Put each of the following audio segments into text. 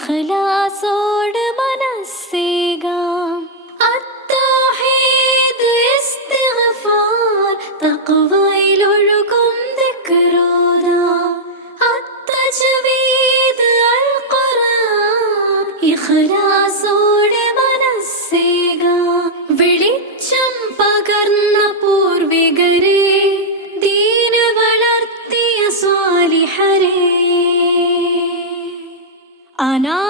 الخلاص Ah, Hermana.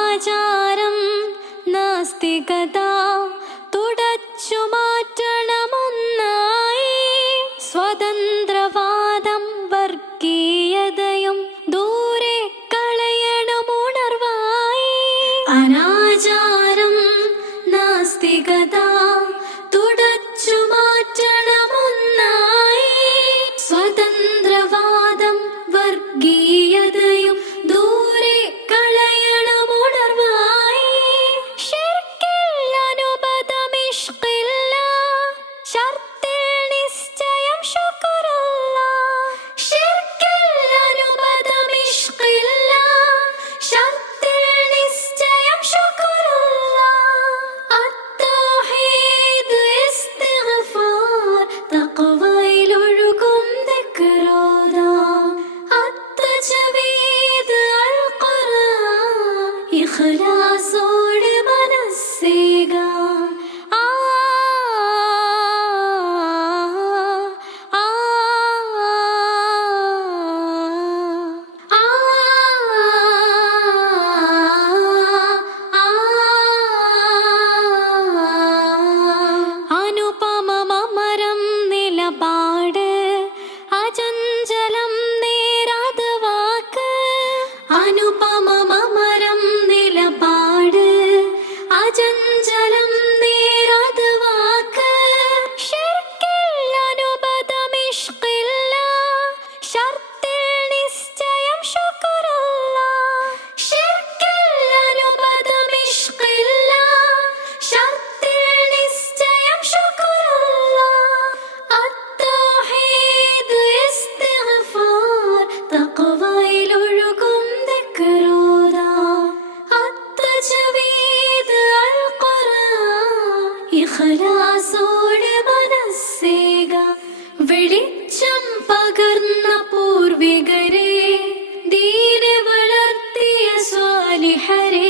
സ്വാലിഹരെ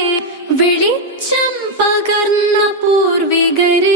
വെളിച്ചം പകർന്ന പൂർവികരെ